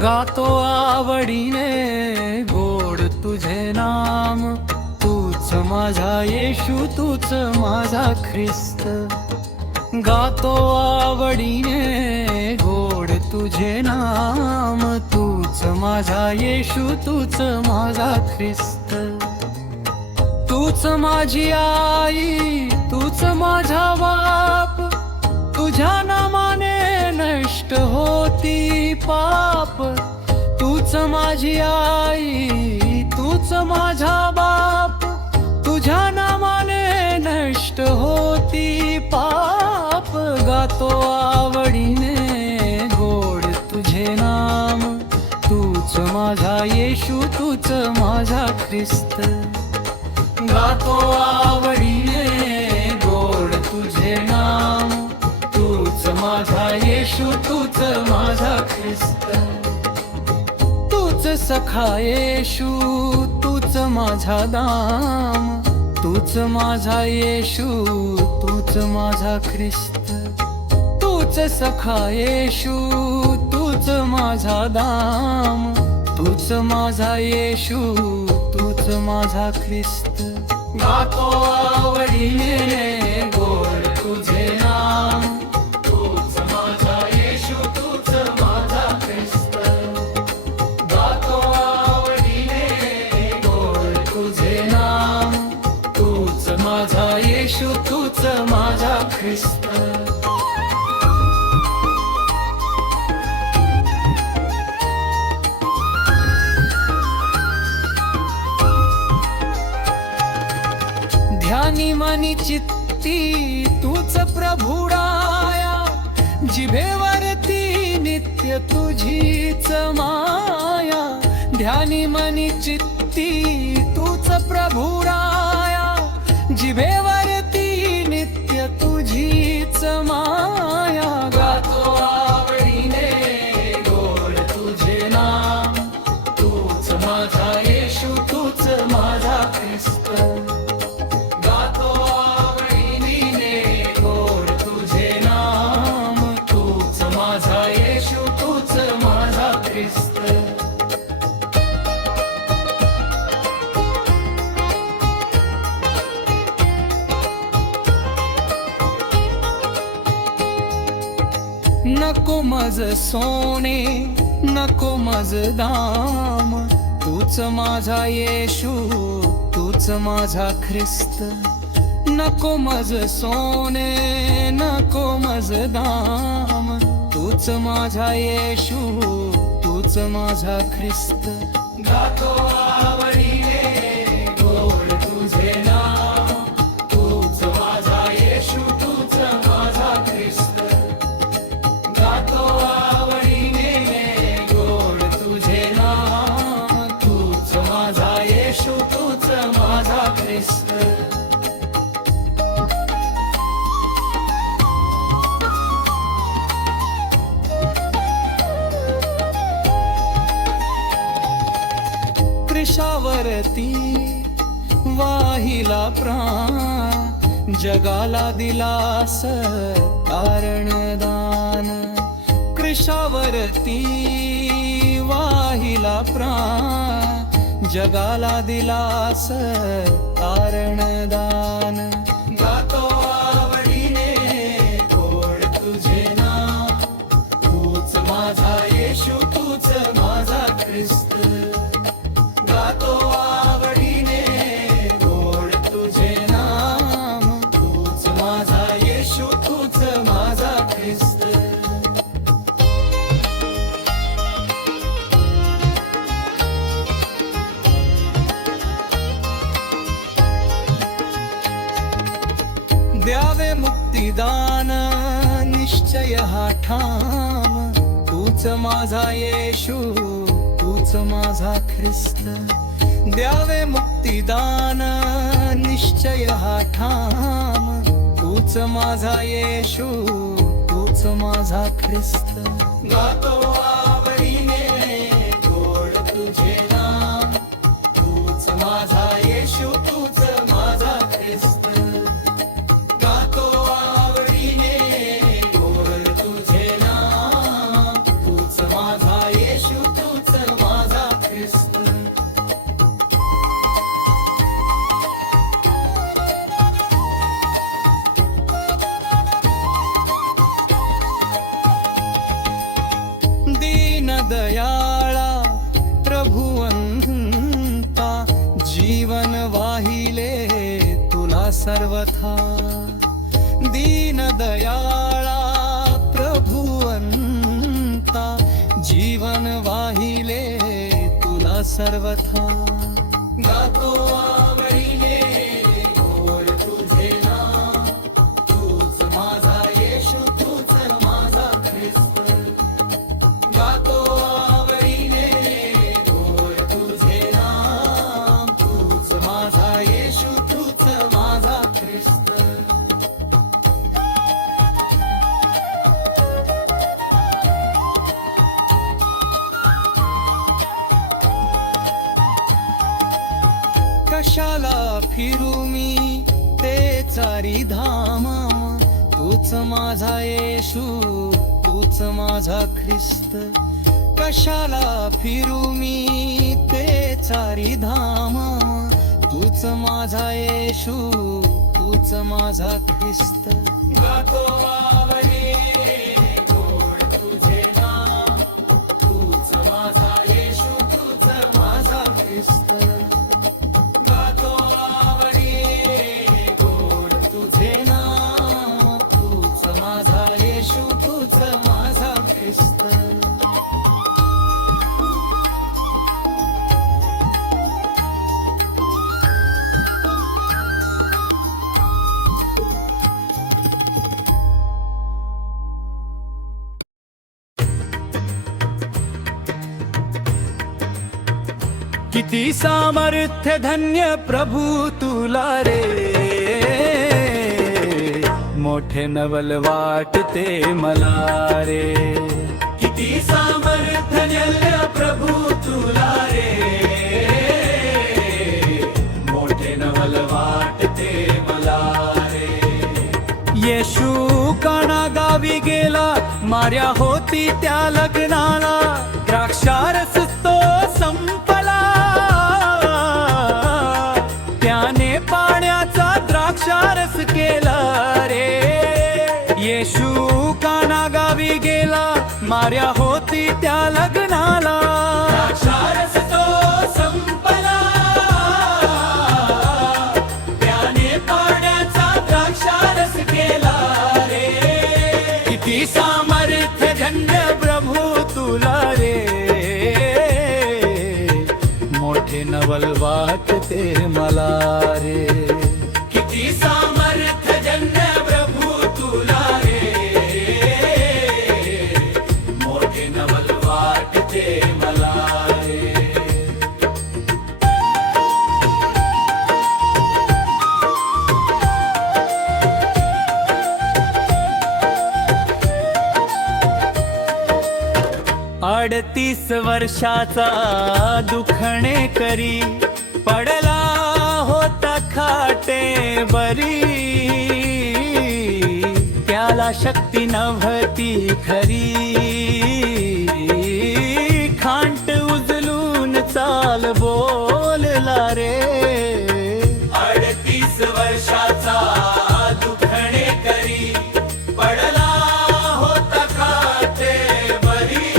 गातो आवडीने गोड तुझे नाम, तूच माझा येशू, तूच माझा ख्रिस्त. गातो आवडीने गोड तुझे नाम, तूच माझा येशू, तूच माझा ख्रिस्त. तूच माझी आई, तूच माझा बाप, तुझ्या नामाने नष्ट होती पाप. तूच माझी आई, तूच माझा बाप, तुझ्या नामाने नष्ट होती पाप. गातो आवडीने गोड तुझे नाम, तूच माझा येशू, तूच माझा ख्रिस्त. गातो आवडीने गोड तुझे नाम, तूच माझा येशू, तूच माझा ख्रिस्त. तूच सखा येशू, तूच माझा दाम, तूच माझा येशू, तूच माझा ख्रिस्त. तूच सखा येशू, तूच माझा दाम, तूच माझा येशू, तूच माझा ख्रिस्त. गातो आवडीने गोड तुझे नाम, तूच माझा येशू, तूच माझा ख्रिस्त. गातो आवडीने गोड तुझे नाम, तूच माझा येशू, तूच माझा ख्रिस्त. ध्यानी मनी चित्ती तूच प्रभुराया, जिभेवरती नित्य तुझीच माया. ध्यानी मनी चित्ती तूच प्रभुराया, जिभेवरती नित्य तुझीच माया. गातो आवडीने गोड तुझे नाम, तूच माझा येशू, तूच माझा ख्रिस्त. नको मज सोने, नको मज दाम, तूच माझा येशू, तूच माझा ख्रिस्त. नको मज सोने, नको मज दाम, तूच माझा येशू, तूच माझा ख्रिस्त. गातो आवडीने गोड तुझे नाम, तूच माझा येशू, तूच माझा ख्रिस्त. गातो आवडीने गोड तुझे नाम, तूच माझा येशू, तूच माझा ख्रिस्त. कृशावरती वाहिला प्राण, जगाला दिलास कारणदान. कृशावरती वाहिला प्राण, जगाला दिलास कारणदान. गातो आवडीने गोड तुझे नाम, तूच माझा येशू, तूच माझा ख्रिस्त. गातो आवडीने गोड तुझे नाम, तूच माझा येशू, तूच माझा ख्रिस्त. द्यावे मुक्तिदान निश्चय हा ठाम, तूच माझा येशू, तूच माझा ख्रिस्त. द्यावे मुक्तिदान निश्चय हा ठाम, तूच माझा येशू, तूच माझा ख्रिस्त. गातो आवडीने गोड तुझे नाम, तूच माझा येशू, तूच माझा ख्रिस्त. गातो आवडीने गोड तुझे नाम, तूच माझा येशू, सर्वथा दीन दयाळा प्रभुवंता जीवन वाहिले तुला सर्वथा गातो आवडीने गोड तुझे नाम तूच माझा येशू तूच माझा ख्रिस्त गातो आवडीने गोड तुझे नाम तूच माझा येशू तूच माझा ख्रिस्त कशाला फिरू मी ते चारी धाम तूच माझा येशू तूच माझा ख्रिस्त कशाला फिरू मी ते चारी धाम तूच माझा येशू तूच माझा ख्रिस्त गातो आवडीने गोड तुझे नाम तूच माझा येशू तूच माझा ख्रिस्त गातो आवडीने गोड तुझे नाम तूच माझा येशू तूच माझा ख्रिस्त किती सामर्थ्य धन्य प्रभू तुला रे मोठे नवल वाटते मला रे किती सामर्थ्य धन्य प्रभू तुला रे मोठे नवल वाटते मला रे येशू काना गावी गेला मार्या होती त्या लग्नाला द्राक्षारस तो संपला त्याने पाण्याचा द्राक्षारस केला रे येशू काना गावी गेला मार्या होती त्या लग्नाला द्राक्षारस तो संपला त्याने पाण्याचा द्राक्षारस केला रे किती सामर्थ्य धन्य प्रभू तुला रे मोठे नवल वाटते मला रे किती सामर्थ्य धन्य प्रभू तुला रे मोठे नवल वाटते मला रे अडतीस वर्षाचा दुखणे करी पडला होता खाटे बरी त्याला शक्ती नव्हती खरी खांट उचलून चाल बोलला रे 38 वर्षाचा दुखणे करी पडला होता खाटे बरी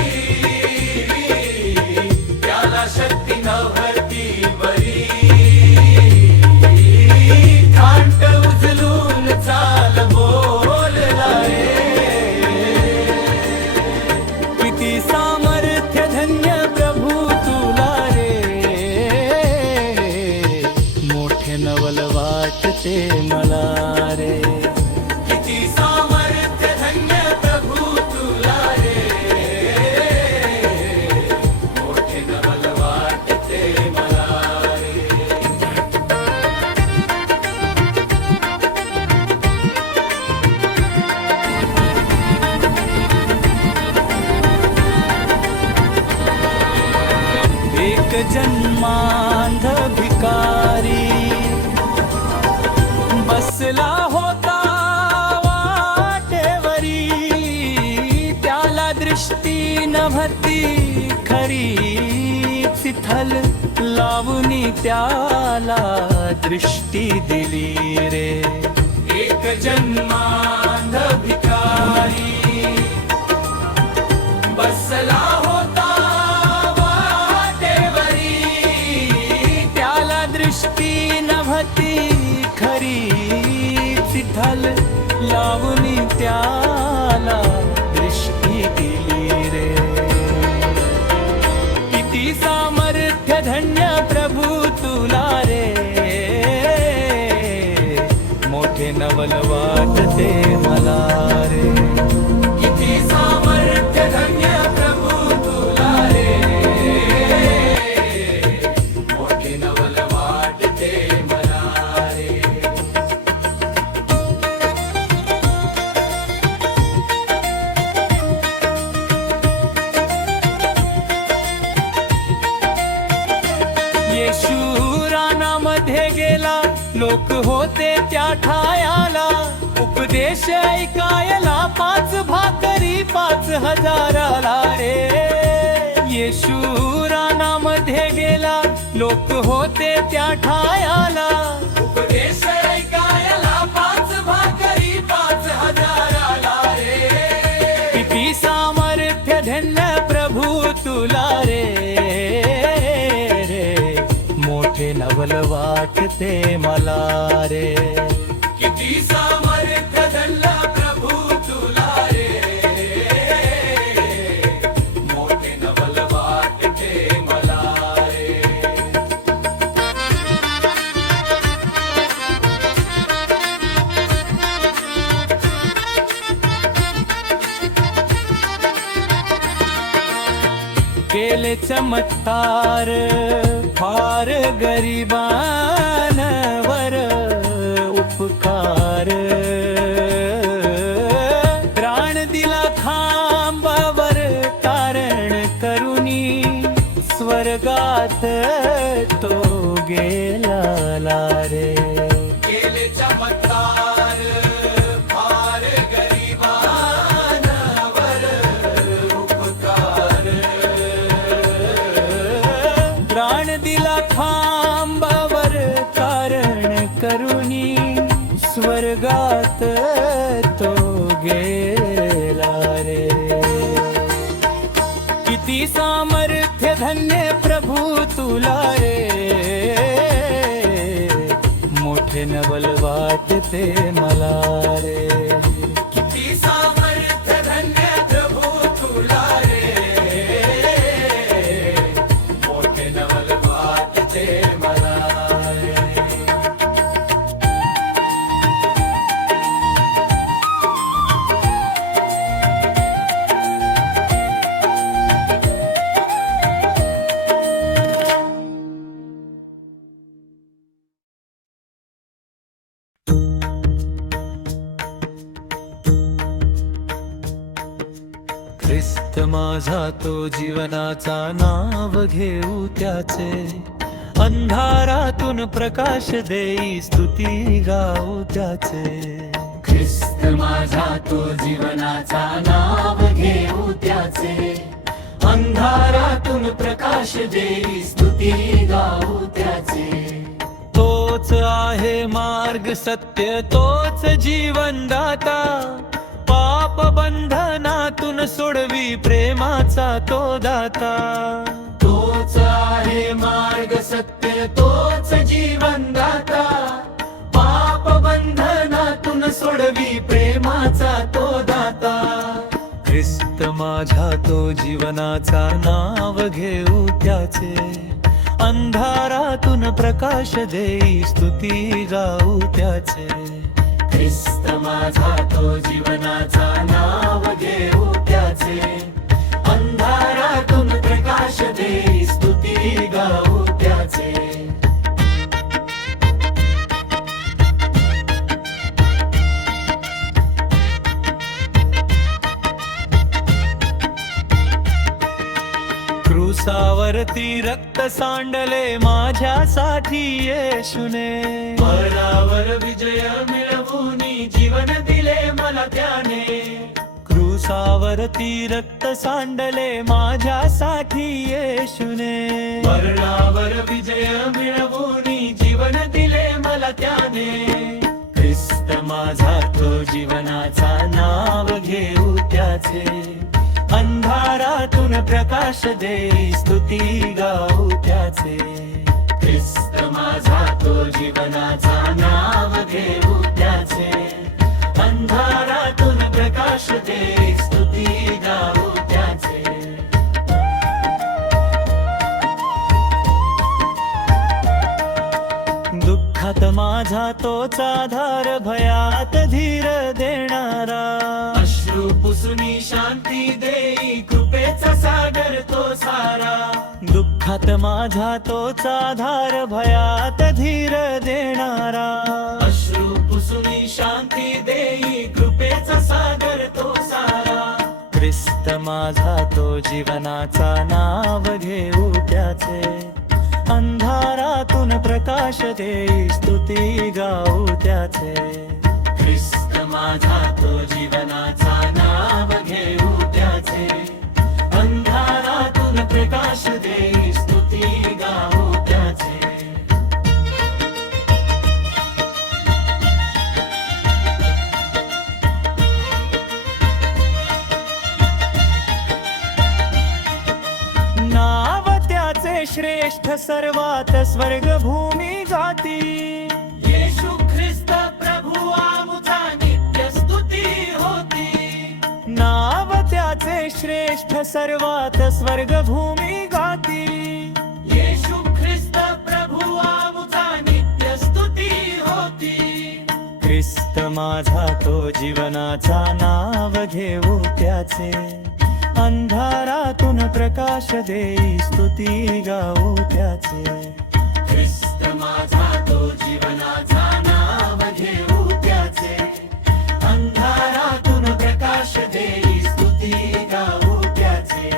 त्याला शक्ती नव्हती बरी खांट उचलून चाल बोलला रे किती सामर्थ्य धन्य प्रभू तुला रे मोठे नवल वाटते मला रे किती सामर्थ्य धन्य प्रभू तुला रे मोठे नवल वाटते मला रे एक जन्मांध भिकारी बसला होता वाटेवरी त्याला दृष्टी नव्हती खरी चिथल लावूनी त्याला दृष्टी दिली रे एक जन्मांध भिकारी बसला होता वाटेवरी त्याला दृष्टी नव्हती खरी लोक होते त्या ठायाला, उपदेश ऐकायला 5 भाकरी 5,000ला रे. येशू रानामध्ये गेला, लोक होते त्या ठायाला, उपदेश ऐकायला 5 भाकरी 5,000ला रे. किती सामर्थ्य धन्य प्रभू तुला रे, मोठे नवल वाटते मला रे. किती सामर्थ्य धन्य प्रभू तुला रे, मोठे नवल वाटते मला रे. केले चमत्कार फार गरिबांवर उपकार, प्राण दिला खांबावर कारण करुनी, स्वर्गात तो गेला रे. केले चमत्कार फार गरिबांवर उपकार, प्राण दिला खांबावर कारण करुनी, स्वर्गात तो गेला रे. किती सामर्थ्य धन्य प्रभू तुला रे, मोठे नवल वाटते मला रे. किती सामर्थ्य धन्य प्रभू तुला रे, मोठे नवल वाटते मला रे. ख्रिस्त माझा तो जीवनाचा, नाव घेऊ त्याचे. अंधारातून प्रकाश देई, स्तुती गाऊ त्याचे. ख्रिस्त माझा तो जीवनाचा, नाव घेऊ त्याचे. अंधारातून प्रकाश देई, स्तुती गाऊ त्याचे. तोच आहे मार्ग सत्य, तोच जीवनदाता, पाप बंधनातून सोडवी प्रेमाचा तो दाता. तोच आहे मार्ग सत्य, तोच जीवनदाता, पाप बंधनातून सोडवी प्रेमाचा तो दाता. ख्रिस्त माझा तो जीवनाचा, नाव घेऊ त्याचे. अंधारातून प्रकाश देई, स्तुती गाऊ त्याचे. ख्रिस्त माझा तो जीवनाचा, नाव घेऊ त्याचे. अंधारातून प्रकाश देई, स्तुती गाऊ त्याचे. क्रूसावरती रक्त सांडले माझ्यासाठी येशूने, मरणावर विजय मिळवून जीवन दिले मला त्याने. क्रूसावरती रक्त सांडले माझ्यासाठी येशूने, मरणावर विजय मिळवून जीवन दिले मला त्याने. ख्रिस्त माझा तो जीवनाचा, नाव घेऊ त्याचे. अंधारातून प्रकाश देई, स्तुती गाऊ त्याचे. ख्रिस्त माझा तो जीवनाचा, नाव घेऊ त्याचे. अंधारातून प्रकाश देई, स्तुती गाऊ त्याचे. दुःखात माझा तोच आधार, भयात धीर देणारा. अश्रू पुसुनी शांती देई, कृपेचा सागर तो सारा. दुःखात माझा तोच आधार, भयात धीर देणारा. अश्रू पुसुनी शांती देई, कृपेचा सागर तो सारा. ख्रिस्त माझा तो जीवनाचा, नाव घेऊ त्याचे. अंधारातून प्रकाश देई स्तुती गाऊ त्याचे. ख्रिस्त माझा तो जीवनाचा नाव घेऊ त्याचे. अंधारातून प्रकाश देई स्तुती गाऊ त्याचे. नाव त्याचे श्रेष्ठ सर्वात स्वर्ग भूमी जाती. येशू ख्रिस्त प्रभु आमुचा नित्य स्तुती होती. नाव त्याचे श्रेष्ठ सर्वात स्वर्ग भूमी गाती. येशू ख्रिस्त प्रभु आमुचा नित्य स्तुती होती. ख्रिस्त माझा तो जीवनाचा नाव घेऊ त्याचे. अंधारातून प्रकाश देई स्तुती गाऊ त्याचे. ख्रिस्त माझा तो जीवनाचा नाव घेऊ त्याचे. अंधारातून प्रकाश देई स्तुती गाऊ त्याचे.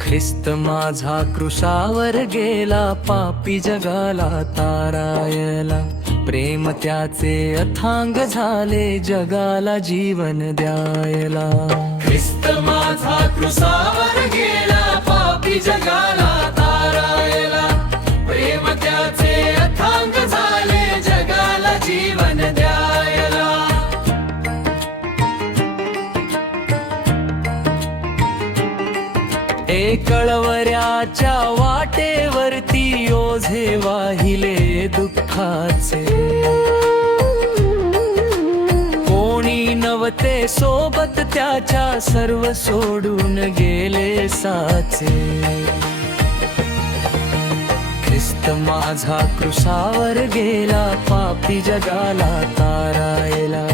ख्रिस्त माझा क्रुसावर गेला पापी जगाला तारायला. प्रेम त्याचे अथांग झाले जगाला जीवन द्यायला. ख्रिस्त माझा क्रुसावर गेला पापी जगाला तारायला. प्रेम त्याचे अथांग झाले जगाला जीवन द्यायला. कळवऱ्याच्या वाटेवरती ओझे वाहिले दुःखाचे. कोणी नव्हते सोबत त्याच्या सर्व सोडून गेले साचे. ख्रिस्त माझा क्रुसावर गेला पापी जगाला तारायला.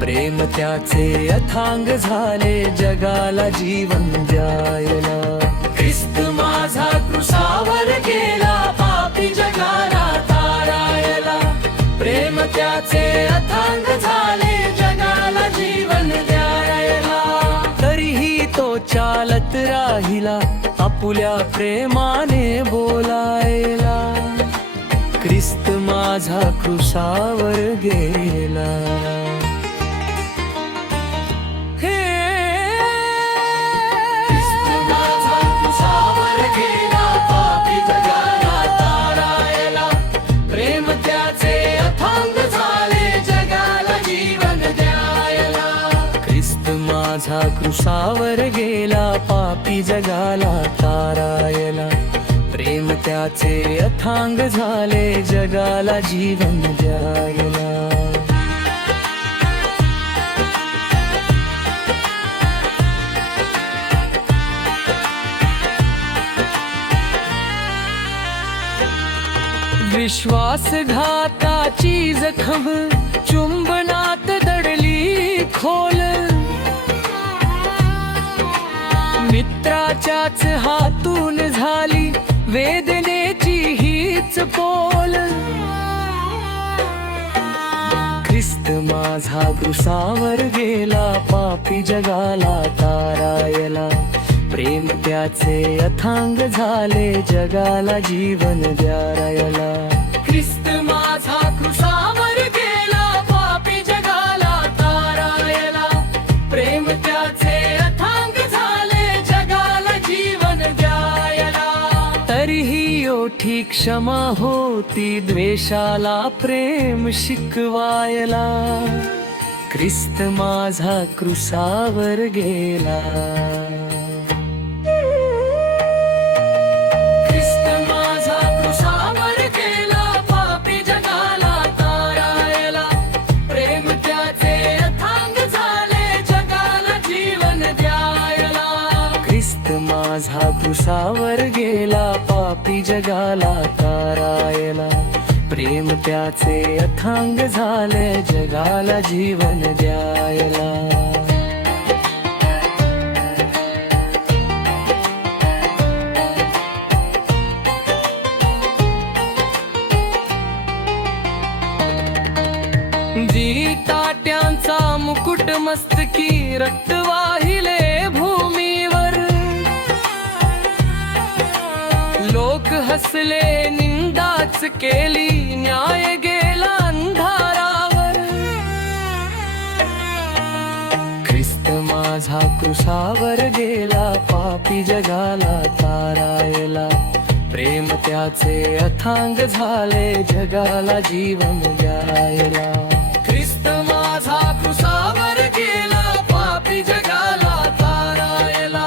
प्रेम त्याचे अथांग झाले जगाला जीवन द्यायला. ख्रिस्त माझा क्रुसावर गेला पापी जगाला तारायला. प्रेम त्याचे अथांग झाले जगाला जीवन द्यायला. तरीही तो चालत राहिला आपुल्या प्रेमाने बोलायला. ख्रिस्त माझा क्रुसावर गेला. माझा क्रुसावर गेला पापी जगाला तारायला. प्रेम त्याचे अथांग झाले जगाला जीवन द्यायला. विश्वासघाताची जखम चुंबनात दडली खोल. मित्राच्याच हातून झाली वेदनेची हीच पोल. ख्रिस्त माझा क्रुसावर गेला पापी जगाला तारायला. प्रेम त्याचे अथांग झाले जगाला जीवन द्यायला. ख्रिस्त माझा क्रुसावर गेला पापी जगाला तारायला. प्रेम त्याचे अथांग झाले जगाला जीवन द्यायला. तरीही ओठी क्षमा होती द्वेषाला प्रेम शिकवायला. ख्रिस्त माझा क्रुसावर गेला. माझा क्रुसावर गेला पापी जगाला तारायला. प्रेम त्याचे अथांग झाले जगाला जीवन द्यायला. जी ताट्यांचा मुकुट मुकुट मस्तकी रक्त वाहिले भूमीवर, लोक हसले निंदाच केली न्याय गेला अंधारावर. ख्रिस्त माझा क्रुसावर गेला पापी जगाला तारायला, प्रेम त्याचे अथांग झाले जगाला जीवन द्यायला. ख्रिस्त माझा क्रुसावर गेला पापी जगाला तारायला,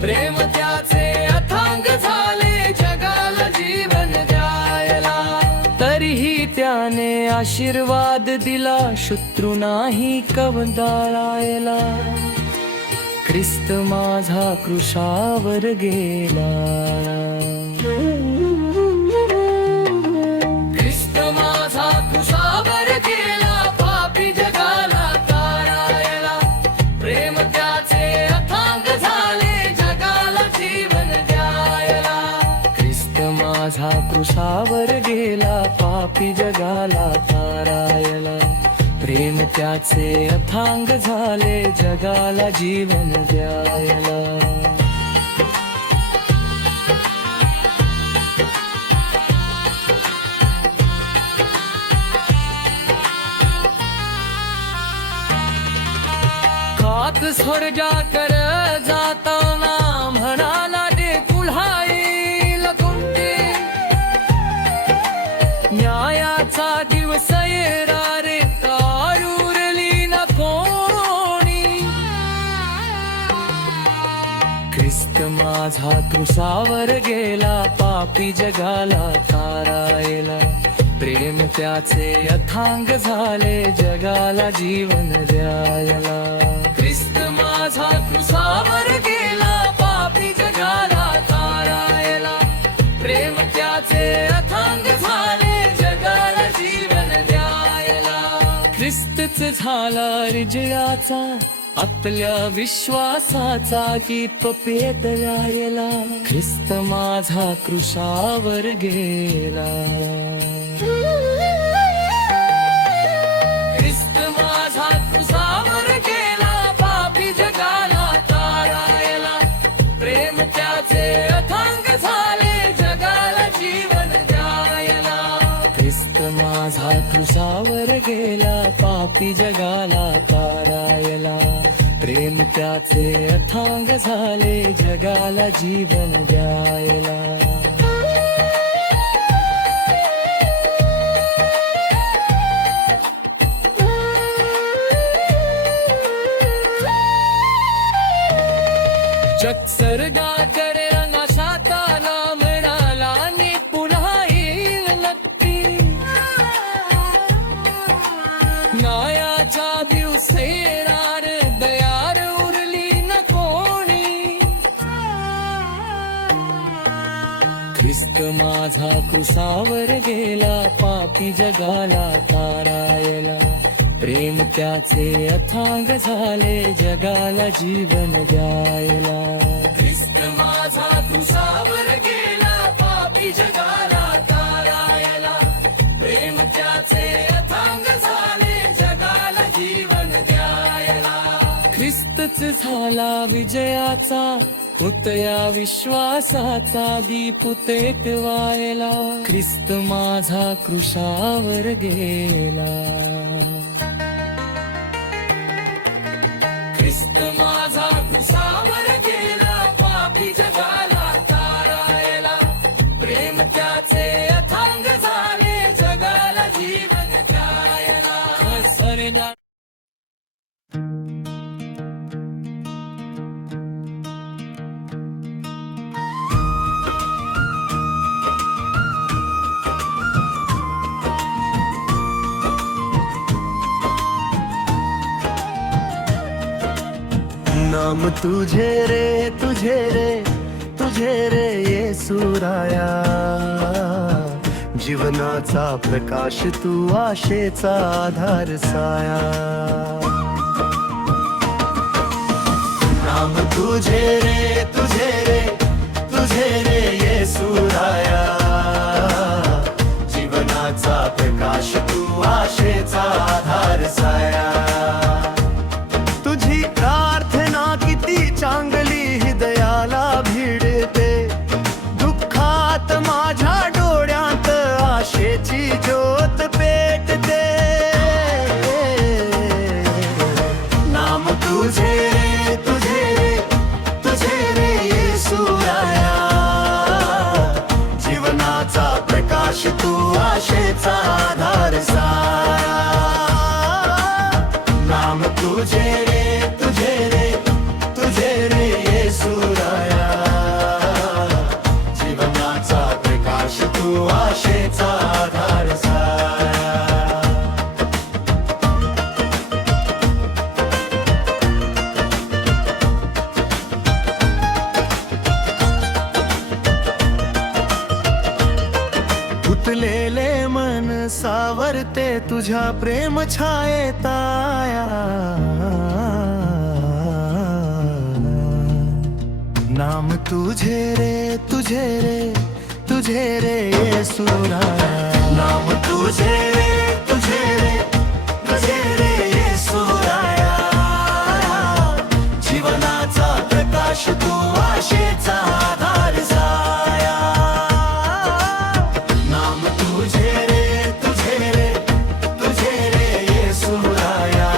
प्रेम त्याचे अथांग झाले जगाला जीवन द्यायला. तरीही त्याने आशीर्वाद दिला शत्रू नाही कवदाळायला. ख्रिस्त माझा क्रुसावर गेला. ख्रिस्त माझा क्रुसावर गेला पापी जगाला तारायला, प्रेम त्याचे अथांग झाले जगाला जीवन द्यायला. ख्रिस्त माझा क्रुसावर गेला पापी जगाला तारायला, प्रेम त्याचे अथांग झाले जगाला जीवन द्यायला. खात स्वर्गा कर जाताना म्हणाला रे कुल्हाईल कोणते, न्यायाचा दिवस येरा रे तारुरली न कोणी. ख्रिस्त माझा क्रुसावर गेला पापी जगाला तारायला, प्रेम त्याचे अथांग झाले जगाला जीवन द्यायला. ख्रिस्त माझा क्रुसावर गेला पापी जगाला तारायला, प्रेम त्याचे अथांग झाले जगाला जीवन द्यायला. ख्रिस्तच झाला विजयाचा आपल्या विश्वासाचा दीप पेटवायला. ख्रिस्त माझा क्रुसावर गेला. ख्रिस्त माझा क्रुसावर गेला पापी जगाला तारायला, प्रेम त्याचे अथांग झाले जगाला जीवन द्यायला. ख्रिस्त माझा क्रुसावर गेला पापी जगाला तारायला, प्रेम त्याचे अथांग झाले जगाला जीवन द्यायला. जग सर्गा करे रंगाशाताला म्हणाला आणि पुन्हा येईल नक्की. न्यायाचा दिवस येणार दयार उरली न कोणी. ख्रिस्त माझा क्रुसावर गेला पापी जगाला तारायला, प्रेम त्याचे अथांग झाले जगाला जीवन द्यायला. ख्रिस्त माझा क्रुसावर गेला पापी जगाला तारायला, प्रेम त्याचे अथांग झाले जगाला जीवन द्यायला. ख्रिस्तच झाला विजयाचा पुतया विश्वासाचा दीप पेटवायला. ख्रिस्त माझा क्रुसावर गेला. ख्रिस्त माझा क्रुसावर गेला पापी जगाला तारायला, प्रेम त्याचे अथांग झाले जगाला जीवन द्यायला. नाम तुझे रे तुझे रे तुझे रे येसूराया, जीवनाचा प्रकाश तू आशेचा आधार साया. नाम तुझे रे तुझे रे तुझे रे येसूराया, जीवनाचा प्रकाश तू आशेचा आधार साया. प्रकाश तू आशेचा आधार साया नाम तुझे रे तुझे रे तुझे रे येशूराया जीवनाचा प्रकाश तू आशेचा आधार साया फुटलेले मन सावरते तुझ्या प्रेम छायेत आया नाम तुझे रे तुझे रे तुझे रे येशूराया नाम तुझे रे तुझे रे तुझे रे येशूराया जीवनाचा प्रकाश तू आशेचा आधार साया नाम तुझे रे तुझे रे तुझे रे येशूराया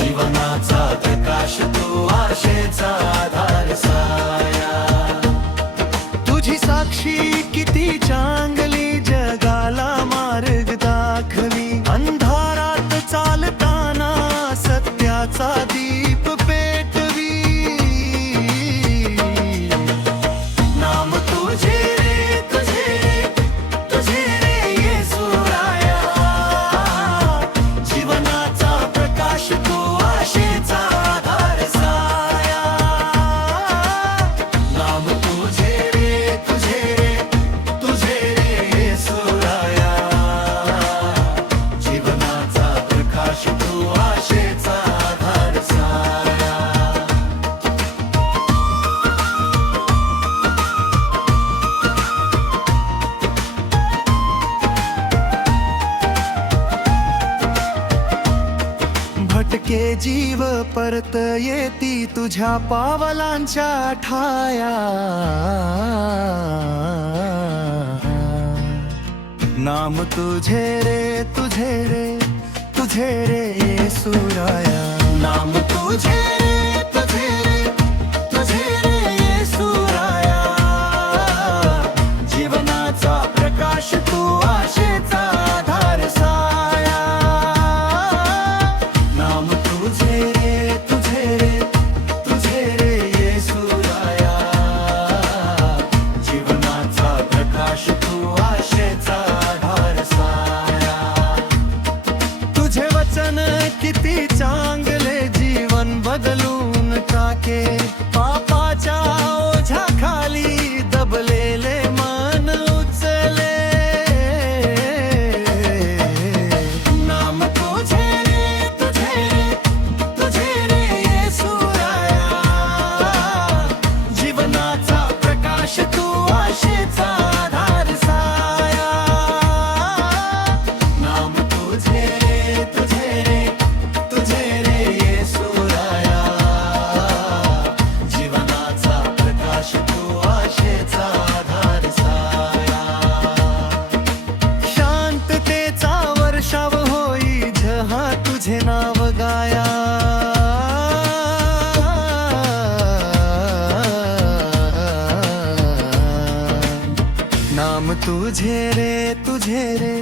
जीवनाचा प्रकाश तू आशेचा आधार साया तुझी साक्षी किती चांगली जगाला मार्ग दाखवी अंधारात चालताना सत्याचा दीप पेटवी नाम तुझे रे तुझे रे तुझे रे येशूराया जीवनाचा प्रकाश तू आशेचा आधार साया नाम तुझे रे तुझे रे तुझे रे येशूराया जीवनाचा प्रकाश तू आशेचा आधार साया भटके जीव परत येती तुझ्या पावलांच्या ठाया नाम तुझे रे तुझे रे तुझे रे येशूराया नाम तुझे रे तुझे रे तुझे रे येशूराया जीवनाचा प्रकाश तू आशेचा आधार साया नाम तुझे रे तुझे रे तुझे रे येशूराया जीवनाचा प्रकाश तू आशेचा आधार साया तुझे वचन किती चांगले जीवन बदलून टाके पापाच्या ओझ्याखाली दबलेले मन उचले नाम तुझे रे तुझे रे तुझे रे येशूराया जीवनाचा प्रकाश तू आशेचा आधार साया नाम तुझे रे तुझे रे तुझे रे येशूराया जीवनाचा प्रकाश तू आशेचा आधार साया शांततेचा वर्षाव होई जहा तुझे नाव गाया नाम तुझे रे तुझे रे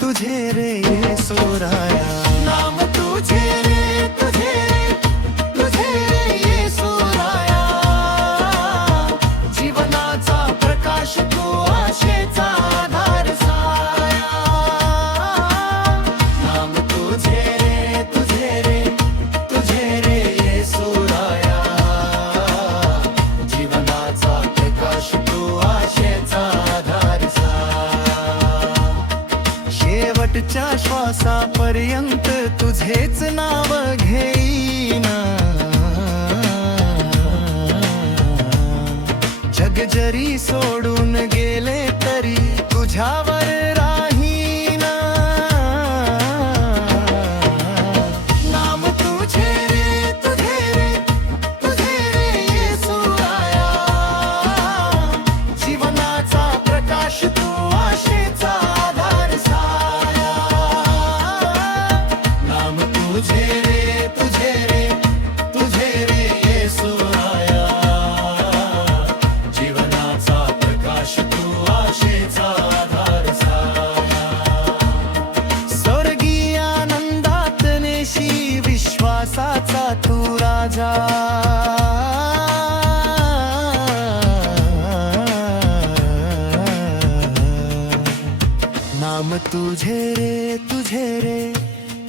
तुझे रे येशूराया नाम तुझे रे तुझे रे तुझे रे येशूराया जीवनाचा प्रकाश तू आशेचा आधार साया नाम तुझे रे तुझे रे तुझे रे येशूराया जीवनाचा प्रकाश तू आशेचा आधार साया शेवटच्या श्वासापर्यंत तुझेच नाव घेईन जग जरी सोडून गेले तरी तुझ्यावर राहीन नाम तुझे रे तुझे रे तुझे रे येशूराया जीवनाचा प्रकाश तू आशेचा आधार साया नाम तुझे रे तुझे रे तुझे रे येशूराया जीवनाचा प्रकाश तू नाम तुझे रे तुझे रे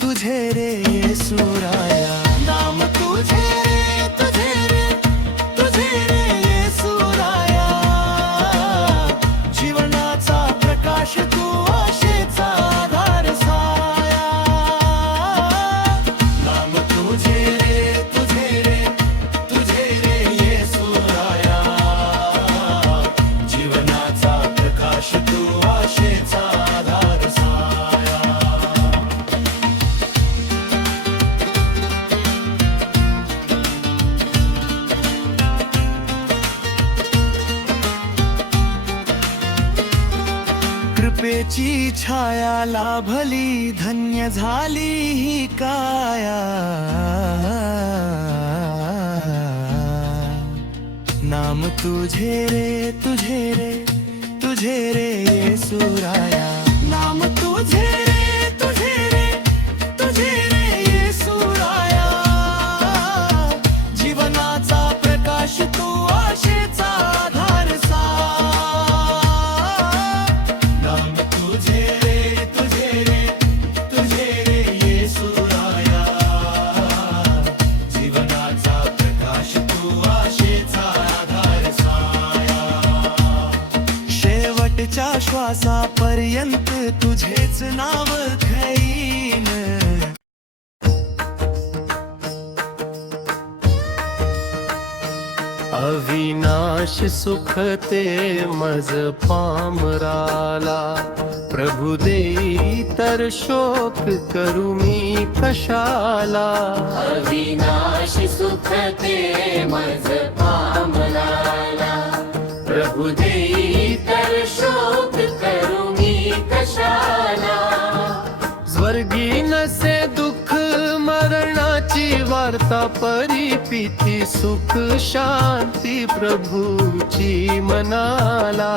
तुझे रे येसूराया नाम तुझे रे तुझे रे तुझे रे येसूराया जीवनाचा प्रकाश तू आशेचा आधार साया नाम तुझे रे तुझे रे तुझे रे येसूराया जीवनाचा प्रकाश तू आशेचा आधार साया कृपेची छाया लाभली धन्य झाली ही काया नाम तुझे रे तुझे रे तुझे रे येसूराया नाम तुझे रे तुझे रे तुझे रे येसूराया जीवनाचा प्रकाश तू आशेचा आधार साया नाम तुझे रे तुझे रे तुझे रे येसूराया जीवनाचा प्रकाश तू आशेचा आधार साया शेवटच्या श्वासापर्यंत तुझेच नाव घेईन अविनाश सुख ते मज पामराला प्रभु देई तर शोक करू मी कशाला अविनाश सुख ते मज पामलाला प्रभु देई तर शोक करू मी कशाला स्वर्गी नसे दुःख मरणाची वार्ता परिपीती सुख शांती प्रभूची मनाला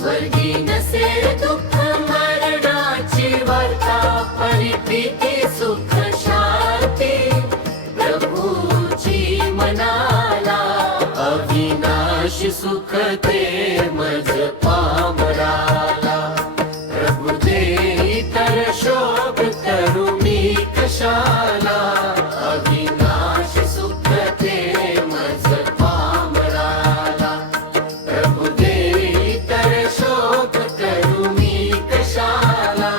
स्वर्गी नसे दुःख मरणाची वार्ता परिप्रीती सुख शांती प्रभूची मनाला अविनाश सुख ते मज पामराला प्रभु देई तर शोक करू मी कशाला अविनाश सुख ते मज पामराला प्रभु देई तर शोक करू मी कशाला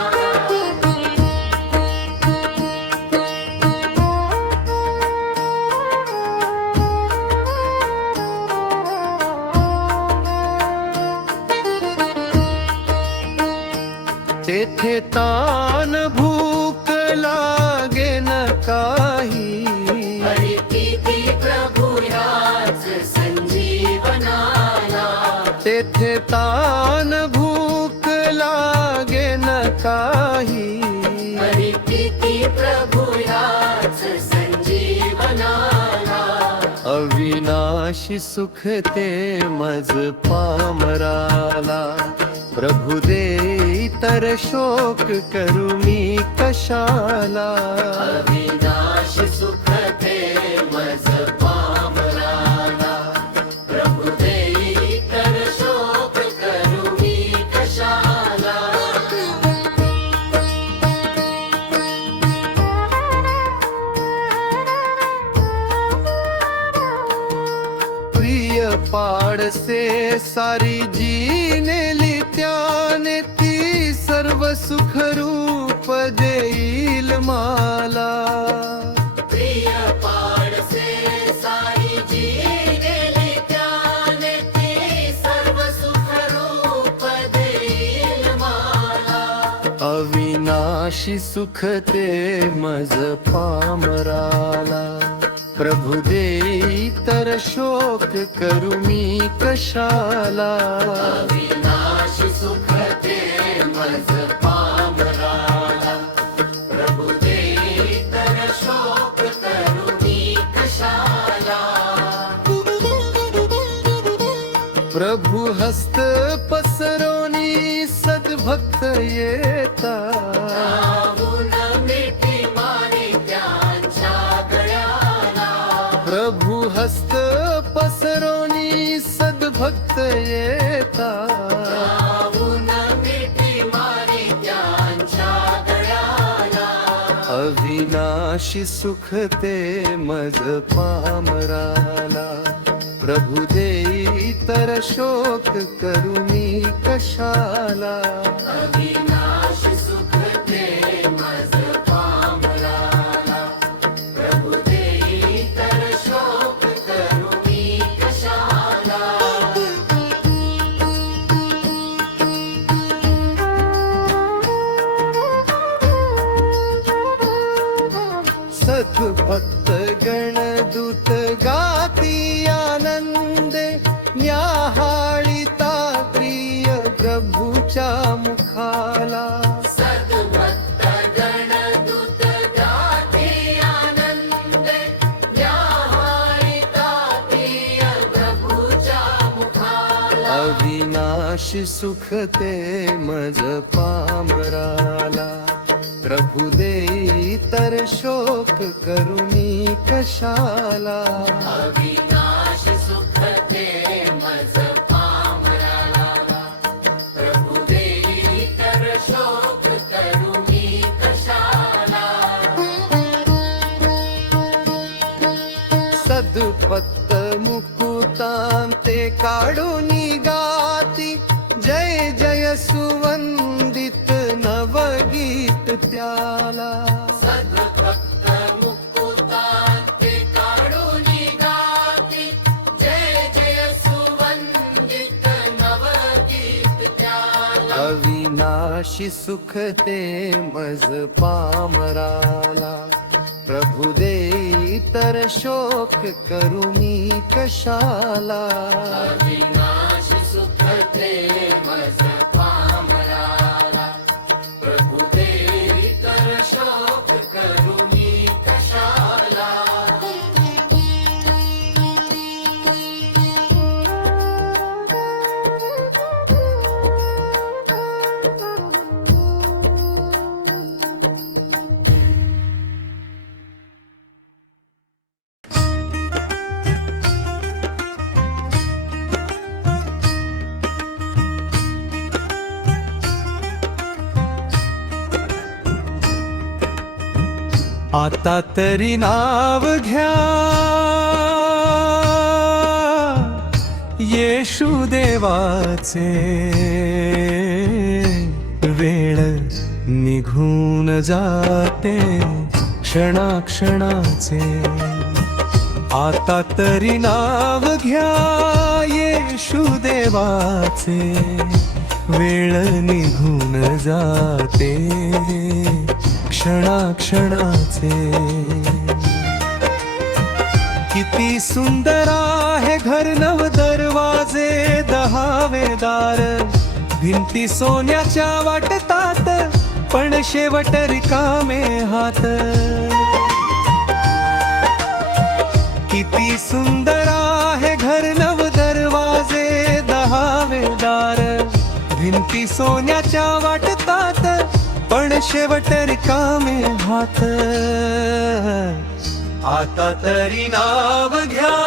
तेथे तान भूक लागे न काही परिप्रीती प्रभु ह्याच संजीवनाला तेथे तान भूक लागे न काही परिप्रीती प्रभु ह्याच संजीवनाला अविनाशी सुख ते मज पामराला प्रभु देई तर शोक करू मी कशाला अविनाश सुख ते मज पामराला प्रभु देई तर शोक करू मी कशाला प्रिय पाडसे सारी जीनेली त्याने ती सर्व सुख रूप देईल मला प्रिय पाडसे सारी जीनेली त्याने ती सर्व सुख रूप देईल मला अविनाशी सुख ते मज पामराला प्रभु देई तर शोक करू मी कशाला अविनाश सुख ते मज पामराला प्रभु देई तर शोक करू मी कशाला प्रभु हस्त पसरोनी सद्भक्त येता राहून मिठी मारी त्यांच्या गळ्याला प्रभु हस्त पसरोनी सद्भक्त येता राहून मिठी मारी त्या अविनाशी सुख ते मज पामराला, प्रभु देई तर शोक करू मी कशाला. अविनाश सुख ते मज पामराला, प्रभु देई तर शोक करू मी कशाला. सद्भक्त गणदूत गाती आनंदे, न्याहाळीता प्रिय प्रभूच्या मुखाला. सद्भक्त गणदूत गाते आनंदे, न्याहाळीता प्रिय प्रभूच्या मुखाला. अविनाशी सुख ते मज पामराला, प्रभु देई तर शोक करू मी कशाला. अविनाश सुख ते मज पामराला, प्रभु देई तर शोक करू मी कशाला. सद्भक्त मुकुतांते काढून गाती, जय जय सुवंदित नवगीत त्याला. सद्भक्त मुकुतांते काढून गाती, जय जय सुवंदित नवगीत त्याला. अविनाशी सुख ते मज पामराला, प्रभु देई तर शोक करू मी कशाला. अविनाश सुख ते मज पामराला, प्रभु देई तर शोक करू मी कशाला. आता तरी नाव घ्या येशू देवाचे, वेळ निघून जाते क्षणाक्षणाचे. आता तरी नाव घ्या येशू देवाचे, वेळ निघून जाते क्षणाक्षणाचे. किती सुंदर आहे घर नव दरवाजे, 10 दार, भिंती सोन्याच्या वाटतात, पण शेवट रिकामे हात. किती सुंदर आहे घर नव दरवाजे, 10 दार, भिंती सोन्याच्या वाटतात, पण शेवट रिकामे हात. आता तरी नाव घ्या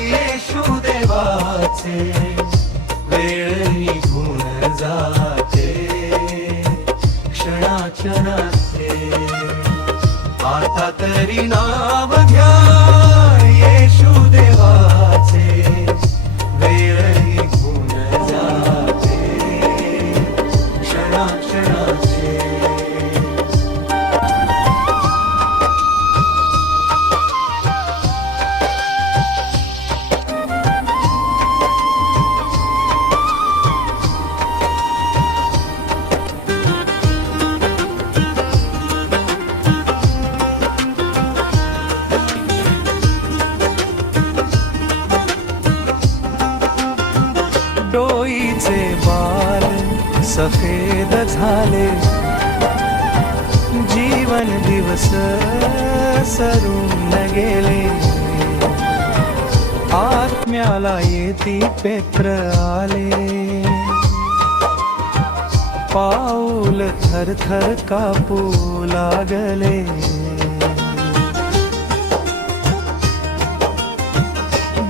येशू देवाचे, वेळ निघून जाते क्षणाक्षणाचे. आता तरी नाव घ्या येशू देवाचे, वेळ निघून जाते क्षणाक्षणाचे. डोईचे बाल सफेद झाले, जीवन दिवस सरून गेले. आत्म्याला येती पेत्र आले, पाऊल थर थर कापू लागले.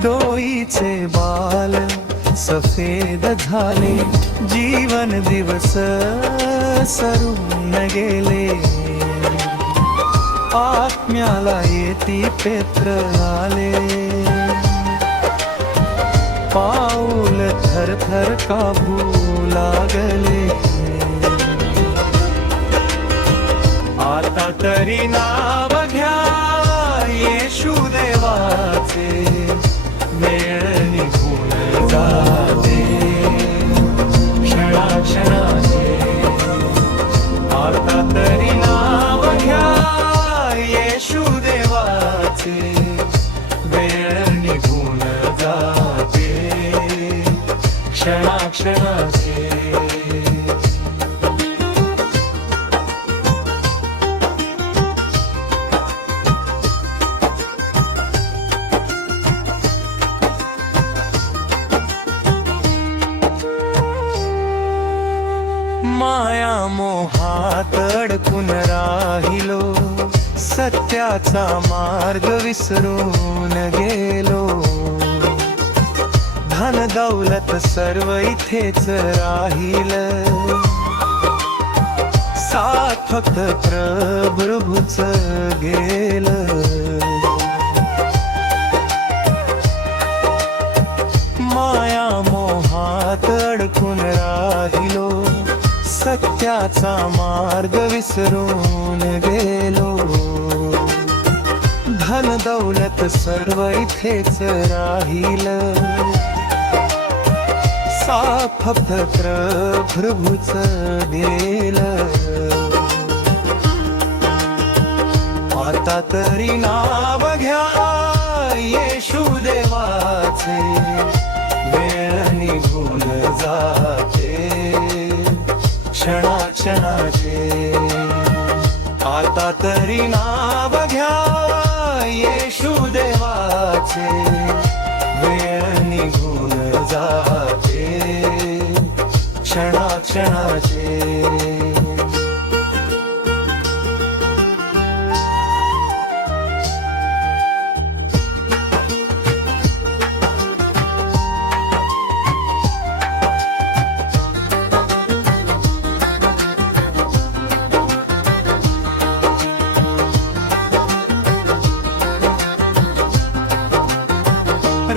डोईचे बाल सफेद झाले, जीवन दिवस सरून गेले. आत्म्याला येती पेत्र आले, पाऊल थर थर कापू लागले. आता तरी नाव घ्या येशू देवाचे, वेळ निघून जाते क्षणाक्षणाचे. आता तरी नाव घ्या येशू देवाचे, वेळ निघून जाते क्षणाक्षणाचे. माया मोहात अडकून राहिलो, सत्याचा मार्ग विसरून गेलो. धन दौलत सर्व इथेच राहील, साथ फक्त प्रभूच गेलं. माया मोहात अडकून राहिलो, सत्याचा मार्ग विसरून गेलो. धन दौलत सर्व इथेच राहील, साथ फक्त प्रभूच गेलं. आता तरी नाव घ्या येशू देवाचे, वेळ निघून जाते क्षणाक्षणाचे. आता तरी नाव घ्या येशू देवाचे, वेळ निघून जाते क्षणाक्षणाचे.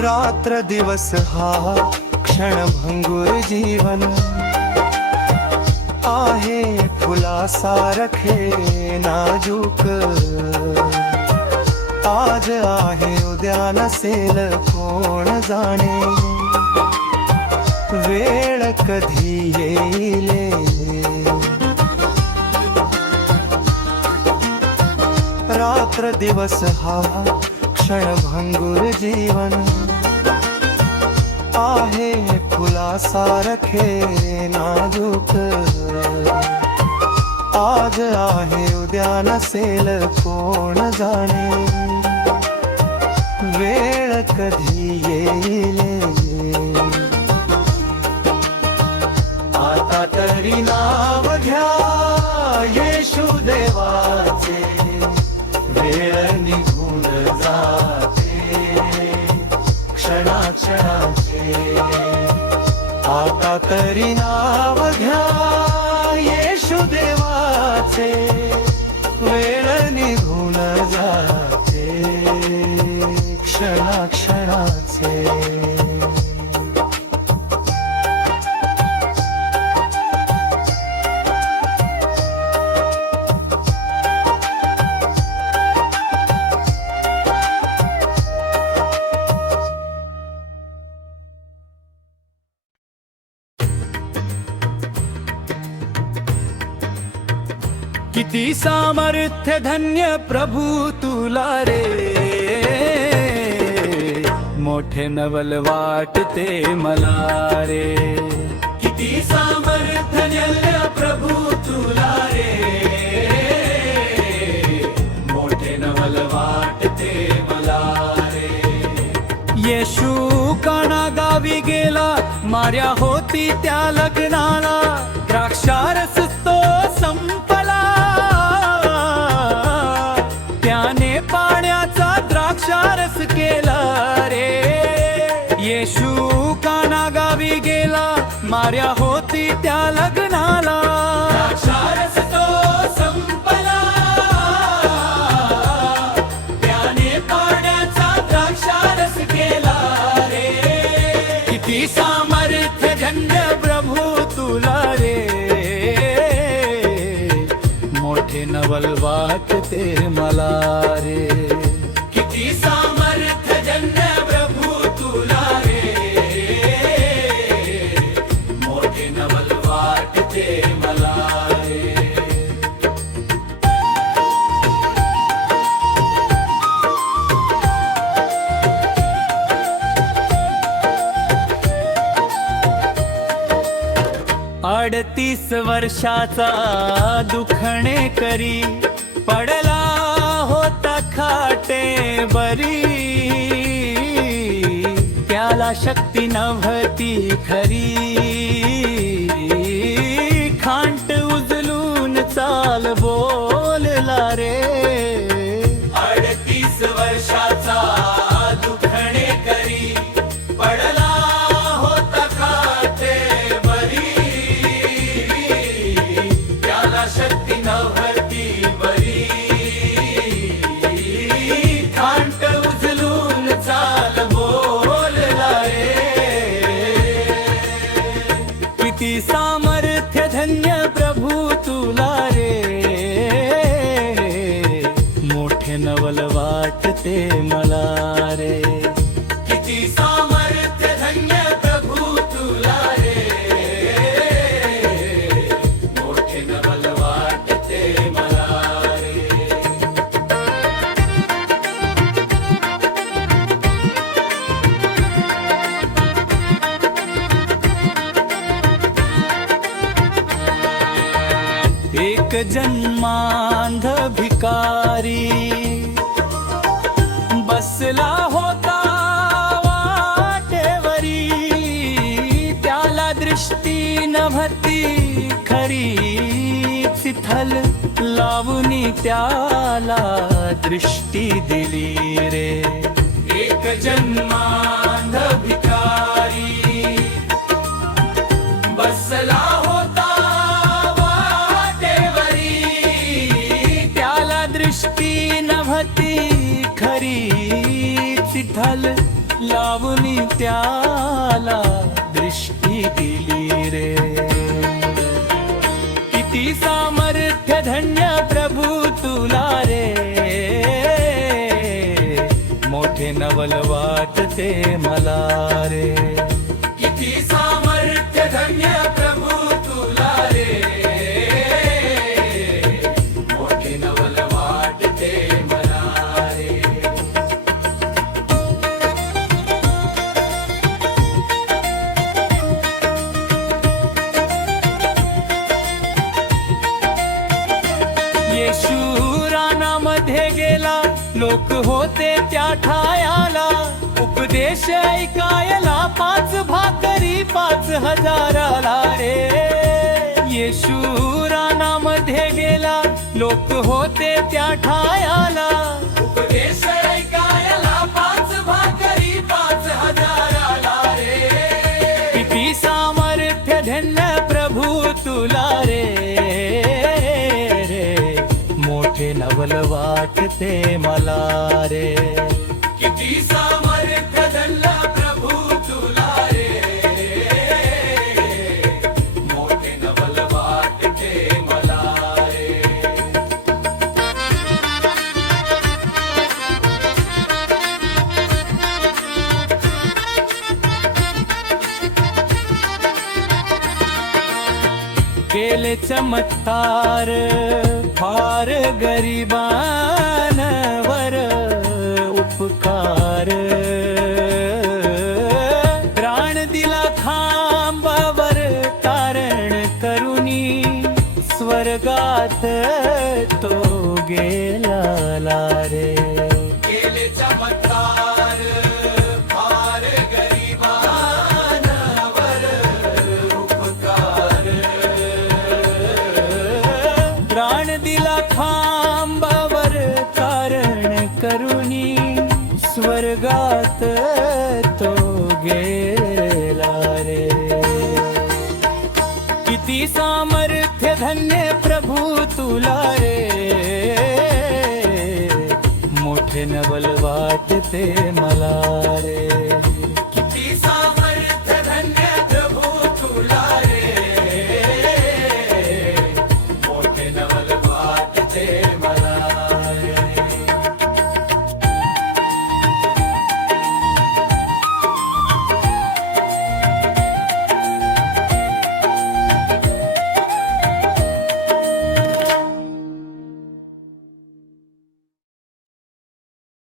रात्र दिवस हा क्षणभंगुर जीवन आहे, फुलासारखे नाजूक. आज आहे उद्या नसेल कोण जाणे, वेळ कधी येईल. रात्र दिवस हा क्षणभंगुर जीवन आहे, फुलासारखे नाजूक. आज आहे उद्या नसेल कोण जाणे, वेळ कधी येईल. आता तरी नाव घ्या येशू देवाचे, वेळ निघून जाते क्षणाक्षणाचे. आता तरी नाव घ्या येशू देवाचे, वेळ निघून जाते क्षणाक्षणाचे. किती सामर्थ्य धन्य प्रभू तुला रे, मोठे नवल वाटते मला रे. किती सामर्थ्य धन्य प्रभू तुला रे, मोठे नवल वाटते मला रे. येशू काना गावी गेला, मार्या होती त्या लग्नाला, द्राक्षारस तो संपला. त्याने पाण्याचा द्राक्षारस केला रे. येशू काना गावी गेला, मार्या होती त्या लग्नाला, द्राक्षारस तो संपला. नवल वाटते मला रे. किती सामर्थ्य जन्य प्रभू तुला रे, मोठे नवल वाटते मला रे. अडतीस वर्षाचा दुखणे करी पडला होता खाटे बरी. त्याला शक्ती नव्हती खरी, खांट उचलून चाल बोलला रे. 38 वर्षाचा दुखणे करी पडला होता खाटे बरी. त्याला शक्ती नव्हती बरी, खांट उचलून चाल बोलला रे. किती सामर्थ्य धन्य प्रभू तुला रे, मोठे नवल वाटते मला रे. किती सामर्थ्य धन्य प्रभू तुला रे, मोठे नवल वाटते मला रे. एक जन्मांध भिकारी बसला होता वाटेवरी. त्याला दृष्टी नव्हती खरी, चिथल लावून त्याला दृष्टी दिली रे. एक जन्मांध भिकारी बसला होता वाटेवरी. त्याला दृष्टी नव्हती खरी, चिथल लावून त्याला दृष्टी दिली रे. किती सामर्थ्य धन्य प्रभू तुला रे, मोठे नवल वाटते मला रे. किती सामर्थ्य धन्य प्रभू तुला रे, मोठे नवल वाटते मला रे. येशू रानामध्ये गेला, लोक होते त्या ठायाला. उपदेश ऐकायला 5 भाकरी 5,000ला रे. येशू रानामध्ये गेला, लोक होते त्या ठायाला. उपदेश ऐकायला 5 भाकरी 5,000ला रे. किती सामर्थ्य धन्य प्रभू तुला रे, मोठे नवल वाटते मला रे. किती सामर्थ्य धन्य प्रभू तुला रे, मोठे नवल वाटते मला रे. केले चमत्कार फार गरिबांवर उपकार. प्राण दिला खांबावर तारण करुनी, स्वर्गात तो गेला रे. केले चमत्कार फार गरिबांवर उपकार. प्राण दिला खांबावर तारण करुनी, स्वर्गात तो गेला रे. किती सामर्थ्य धन्य प्रभू तुला रे, मोठे नवल वाटते मला रे.